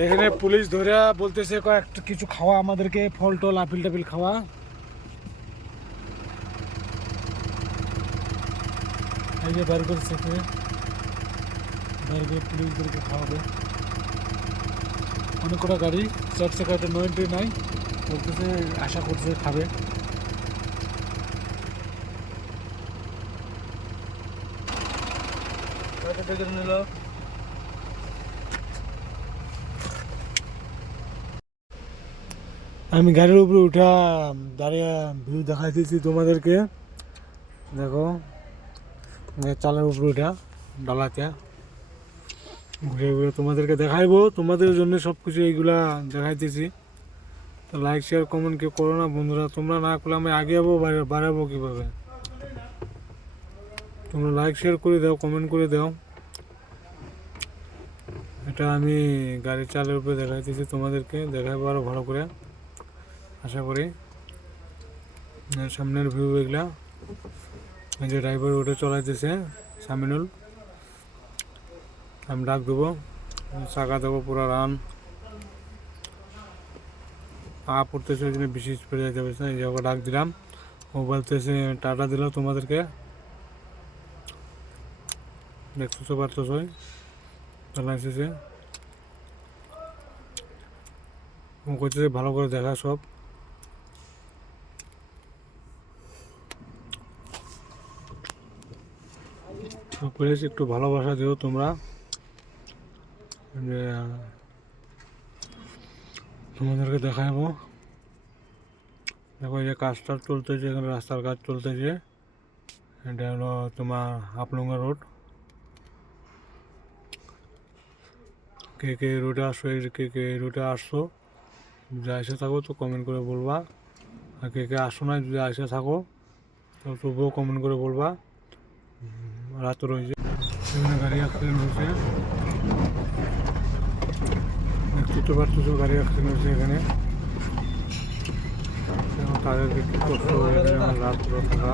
এখানে পুলিশ ধরে বলতেছে কয়েকটা কিছু খাওয়া আমাদেরকে, ফল টল, আপিল টাপিল খাওয়া। এই যে বের করছে এখানে। বের করে পুলিশদেরকে খাওয়াবে। অনেক কটা গাড়ি, চার চাকা একটা নো এন্ট্রি নাই। বলতেছে আশা করছে খাবে। নিল? আমি গাড়ির উপরে উঠা দাঁড়িয়ে ভিউ দেখাইতেছি তোমাদেরকে। দেখো চালের উপরে উঠা, ডালাতে। ঘুরে ঘুরে তোমাদেরকে দেখাইবো। তোমাদের জন্য সব কিছু এইগুলা দেখাইতেছি। তো লাইক শেয়ার কমেন্ট কেউ করো না বন্ধুরা। তোমরা না করলে আমি আগে যাব বাড়াবো কীভাবে? তোমরা লাইক শেয়ার করে দাও কমেন্ট করে দাও। এটা আমি গাড়ির চালের উপরে দেখাইতেছি তোমাদেরকে। দেখাবো আরও ভালো করে। আশা করি। সামনের ভিউ এগুলা এই যে ড্রাইভার ওটা চলাইতেছে, সামিনুল। আমি ডাক দেবো, চাকা দেবো, পুরো রান পা পড়তেছে ওই জন্য বেশি স্পিডে যেতে পারছে এই জায়গা ডাক দিলাম। ও বলতেছে, টাটা দিল তোমাদেরকে। দেখতেছো, পারতেছো? চালাইতেছে ও করতেছে ভালো করে দেখা সব। প্লিজ একটু ভালোবাসা দিও তোমরা। যে, তোমাদেরকে দেখাবো। দেখো যে কাজটা চলতেছে, এখানে রাস্তার কাজ চলতেছে। এটা হলো তোমার হাফলুঙ্গা রোড। কে কে রোডে আসো কে কে রোডে আসছো যদি এসে থাকো তো কমেন্ট করে বলবা। আর কে কে আসো না, যদি এসে থাকো, তো তবুও কমেন্ট করে বলবা। রাত রয়েছে এখানে গাড়ি অ্যাক্সিডেন্ট হয়েছে দেখতে পারতেছো গাড়ি অ্যাক্সিডেন্ট হয়েছে এখানে এবং তাদেরকে কি করতে হবে এখানে রাত পুরো থাকা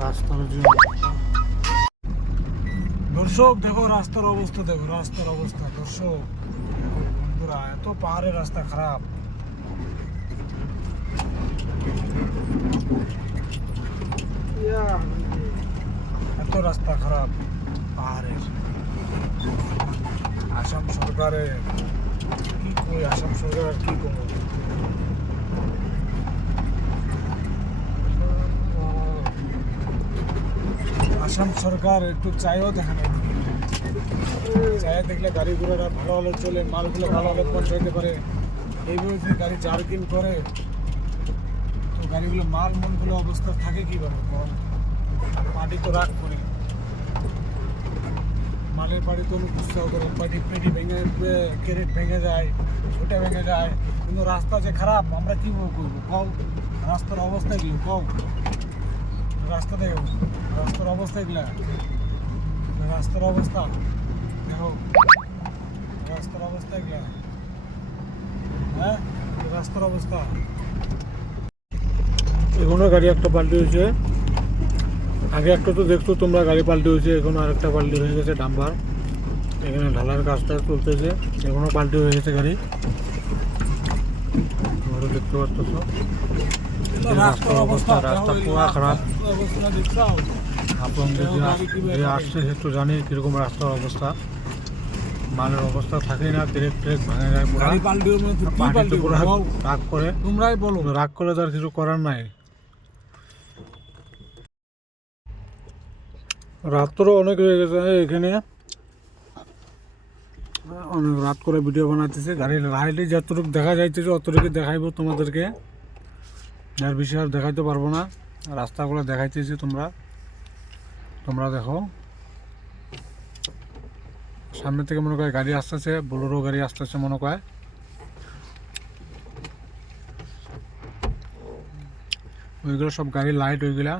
রাস্তার জন্য দর্শক, দেখো রাস্তার অবস্থা, দেখো রাস্তার অবস্থা। দর্শক বন্ধুরা, এত পাহাড়ের রাস্তা খারাপ। এত রাস্তা খারাপ পাহাড়ের। আসাম সরকারের, কি কই আসাম সরকার কি করব আসাম সরকার একটু চাইও দেখে না চাই দেখলে গাড়ি ঘোড়াটা ভালো ভালো চলে, মালগুলো ভালো ভালো পৌঁছাইতে পারে। এইভাবে গাড়ি জার্কিং করে, তো গাড়িগুলো, মাল মনগুলো অবস্থা থাকে কীভাবে? পাটি তো রাগ করে। মালের বাড়ি তো অনুপস্থিত করে, পাটি পেটি ভেঙে ক্যারেট ভেঙে যায় ওটা ভেঙে যায়। কিন্তু রাস্তা যে খারাপ, আমরা কী করব? কও, রাস্তার অবস্থা কি কও। রাস্তা দেখো রাস্তার অবস্থা এগুলা। রাস্তার অবস্থা, দেখো, রাস্তার অবস্থা এগুলা। হ্যাঁ রাস্তার অবস্থা। এখনও গাড়ি একটা পাল্টি হয়েছে। আগে একটা তো দেখছ তোমরা গাড়ি পাল্টি হয়েছে, এখন আরেকটা পাল্টি হয়ে গেছে ডাম্বার। এখানে ঢালার কাজটা চলতেছে, এখনও পাল্টি হয়ে গেছে গাড়ি। দেখতে পাচ্ছ রাস্তার অবস্থা রাস্তা পুরা খারাপ। আপনার যদি যে আসছে সে তো জানে কীরকম রাস্তার অবস্থা। মালের অবস্থা থাকেই না ট্রেক ট্রেক ভাঙে যায় পুরা। গাড়ি তো তো পুরা রাগ করে। তোমরাই বলো। রাগ করে তার কিছু করার নাই। রাত্রও অনেক হয়ে গেছে এখানে। অনেক রাত করে ভিডিও বানাতেছে গাড়ির রাইডে যতটুকু দেখা যাইতেছে অতটুকু দেখাইবো তোমাদেরকে। আর বেশি আর দেখাইতে পারব না। রাস্তাগুলো দেখাইতেছি তোমরা। তোমরা দেখো। সামনে থেকে মনে করে গাড়ি আসতেছে, বোলেরো গাড়ি আসতেছে মনে করে ওইগুলো সব গাড়ি লাইট ওইগুলা।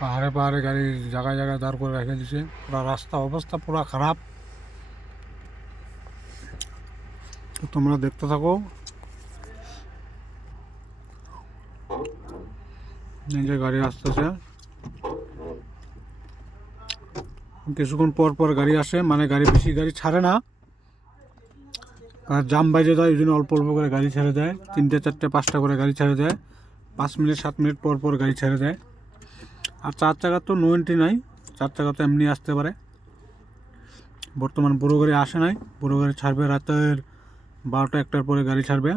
পাহাড়ে পাহাড়ে গাড়ি জায়গায় জায়গায় দাঁড় করে রেখে দিছে। পুরো রাস্তা অবস্থা পুরো খারাপ। তোমরা দেখতে থাকো। যে গাড়ি আসতেছে। কিছুক্ষণ পর পর গাড়ি আসে মানে গাড়ি বেশি গাড়ি ছাড়ে না। আর জাম বাজে যায়, ওই জন্য অল্প অল্প করে গাড়ি ছেড়ে দেয়। তিনটে, চারটে, পাঁচটা করে গাড়ি ছেড়ে দেয়। পাঁচ মিনিট, সাত মিনিট পর পর গাড়ি ছেড়ে দেয়। আর চার চাকা তো নো এন্ট্রি নাই, চার চাকা তো এমনি আসতে পারে। বর্তমান বড়ো গাড়ি আসে নাই, বড়ো গাড়ি ছাড়বে রাতের বারোটা, একটার পরে গাড়ি ছাড়বে।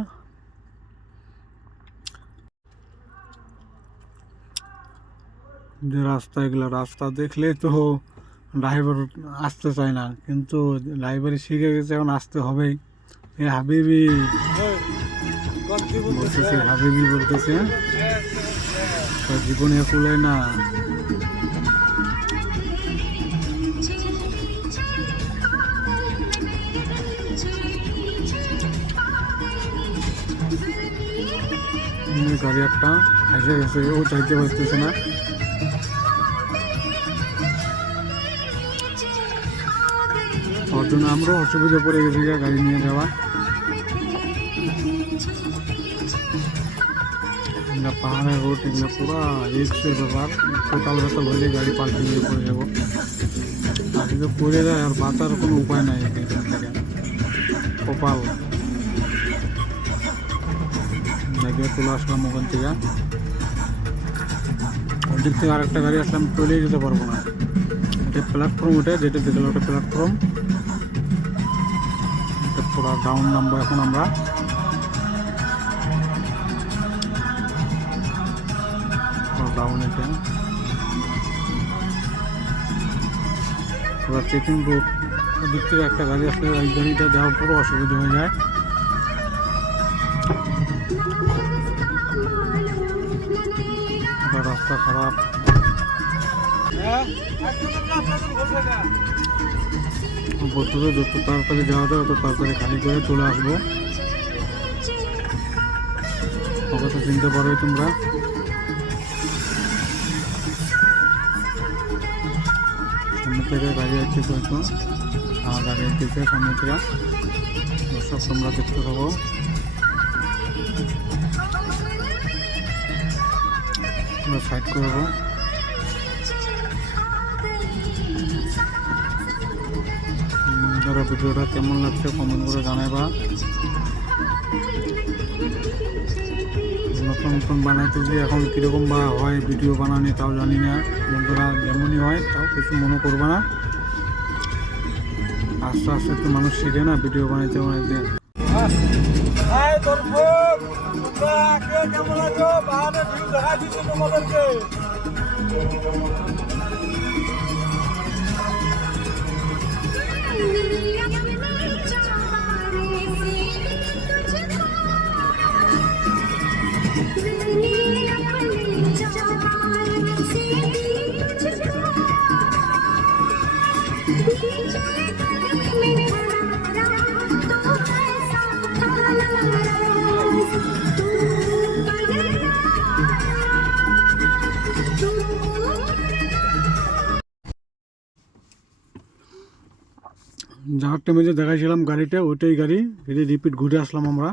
যে রাস্তা, এগুলো রাস্তা দেখলে তো ড্রাইভার আসতে চায় না। কিন্তু ড্রাইভারই শিখে গেছে, এখন আসতে হবেই। এ হাবিবি। বলতেছে হাবিবি বলতেছে তার জীবনে কুলায় না। গাড়ি একটা হেসে গেছে, ও চাইতে পারতেছে না। জন্য আমরাও অসুবিধা পড়ে গেছি গাড়ি নিয়ে যাওয়া। এগুলা পাহাড়ের রোড এগুলো পুরা রিক্সের ব্যাপার। টোটাল বেতাল হইলে গাড়ি পাল্টে নিয়ে পড়ে যাব। আর যদি পড়ে যায়, আর বাঁচার কোনো উপায় নাই এখান। থেকে কপাল। লাগিয়ে চলে আসলাম ওখান থেকে। ওদিক থেকে আরেকটা গাড়ি আসলাম চলে যেতে পারব না। এটা প্ল্যাটফর্ম ওটা, যেটা দেখলাম ওটা প্ল্যাটফর্ম পুরো ডাউন নামবো এখন আমরা ডাউন এটা পুরো চেকিং রোড ওদিক থেকে একটা গাড়ি আসলে ওই গাড়িটা দেওয়া পুরো অসুবিধা হয়ে যায়। রাস্তা খারাপ। হ্যাঁ না যত তাড়াতাড়ি যাওয়া যায়, তত তাড়াতাড়ি খালি করে চলে আসব। তো চিনতে পারো তোমরা? সামনে থেকে গাড়ি আছে হয়তো আর গাড়ি আসছে সামনে থেকে। দর্শক, তোমরা দেখতে পাবো। সাইড করব ভিডিওটা কেমন লাগছে কমেন্ট করে জানাবা নতুন নতুন বানাইতে যে এখন কীরকম বা হয় ভিডিও বানানি তাও জানি না। বন্ধুরা, যেমনই হয়, তাও কিছু মনে করবে না। আস্তে আস্তে তো মানুষ শিখে না ভিডিও বানাইতে বানাইতে। কেমন আছো? দেখা দিচ্ছি তোমাদেরকে। Yeah. টাইমে যে দেখাইছিলাম গাড়িটা, ওইটাই গাড়ি। এটা রিপিট ঘুরে আসলাম আমরা।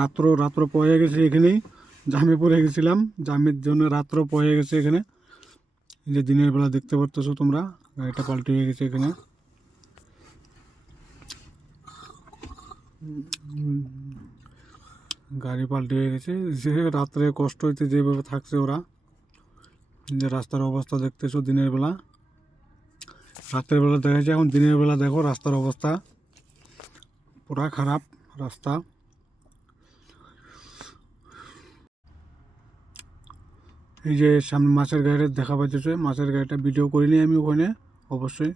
রাত্র রাত্র পয়ে গেছে এখানেই জামে পড়ে গেছিলাম। জামের জন্য রাত্র পয়ে গেছে এখানে। যে দিনের বেলা দেখতে পারতেছো তোমরা, গাড়িটা পাল্টে হয়ে গেছে এখানে। গাড়ি পাল্টে হয়ে গেছে। যে রাত্রে কষ্ট হইতে যেভাবে থাকছে ওরা। যে রাস্তার অবস্থা দেখতেছো দিনের বেলা। রাতের বেলা দেখা যায়, এখন দিনের বেলা দেখো রাস্তার অবস্থা। পুরা খারাপ রাস্তা। এই যে সামনে মাছের গাড়িটা দেখা পাইতেছে, মাছের গাড়িটা ভিডিও করিনি আমি ওখানে, অবশ্যই।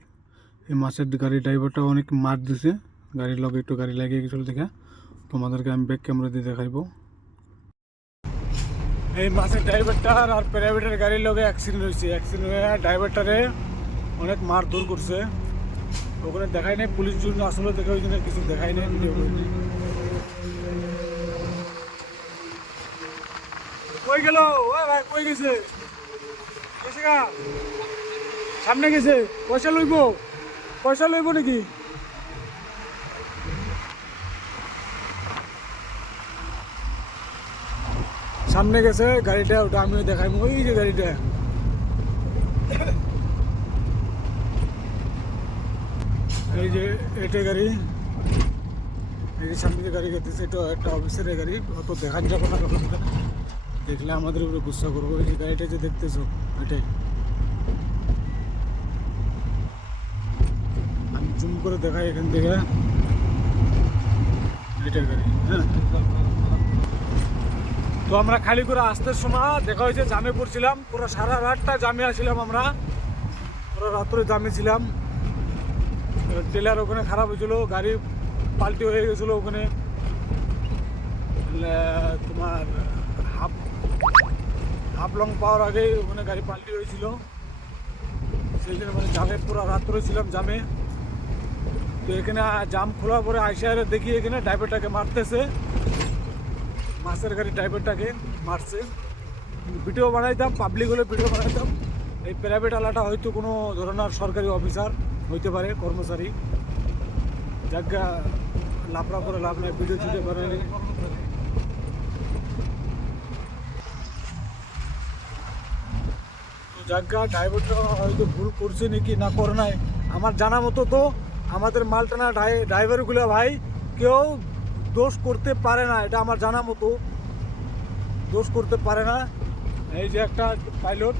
এই মাছের গাড়ি ড্রাইভারটা অনেক মার দিছে, গাড়ির লগে একটু গাড়ি লাগিয়ে গেছিল দেখে। তোমাদেরকে আমি ব্যাক ক্যামেরা দিয়ে দেখাইবো। এই মাছের ড্রাইভারটার আর প্রাইভেটের গাড়ির লগে অ্যাক্সিডেন্ট হয়েছে অ্যাক্সিডেন্ট হয়ে ড্রাইভারটারে অনেক মার দূর করছে। ওখানে দেখাই নাই, পুলিশ জন্য আসলে দেখে ওই জন্য কিছু দেখাই নাই ভিডিও করিনি কই গেল? ভাই, কই গেছে? গেছে গা সামনে গেছে। পয়সা লইব? পয়সা লইব নাকি? সামনে গেছে, গাড়িটা ওটা আমিও দেখাই ওই যে গাড়িটা। এই যে, এটা গাড়ি। এই যে সামনে যে গাড়ি গেতেছে, এটা একটা অফিসের গাড়ি। অত দেখান যাব না কখন। দেখলে আমাদের উপরে গুসা করব। এই যে গাড়িটা যে দেখতেছো ওইটাই আমি জুম করে দেখাই এখান থেকে। এটার গাড়ি হ্যাঁ। তো আমরা খালি করে আসতে সময়, দেখা হয়েছে জামে পড়ছিলাম। পুরো সারা রাতটা জামে আসছিলাম আমরা। পুরো রাত্রে জামে ছিলাম। টেলার ওখানে খারাপ হয়েছিল, গাড়ি পাল্টি হয়ে গেছিল ওখানে। তোমার হাফ হাফ লং পাওয়ার আগে ওখানে গাড়ি পাল্টি হয়েছিল। সেই জন্য মানে জামে পুরো রাত্রে ছিলাম জামে। তো এখানে জাম খোলার পরে আইসারে দেখি এখানে ড্রাইভারটাকে মারতেছে। মাছের গাড়ি ড্রাইভারটাকে মারছে। ভিডিও বানাইতাম পাবলিক হলে ভিডিও বানাইতাম। এই প্রাইভেট আলাটা হয়তো কোনো ধরনের সরকারি অফিসার হইতে পারে, কর্মচারী। জায়গা লাফড়া করে লাভ নাই, ভিডিও বানাইলে তো জায়গা ড্রাইভারটা হয়তো ভুল করছে নাকি না করে নাই, আমার জানা মতো তো আমাদের মালটানা ড্রাইভারগুলো ভাই কেউ দোষ করতে পারে না, এটা আমার জানা মতো। দোষ করতে পারে না। এই যে একটা পাইলট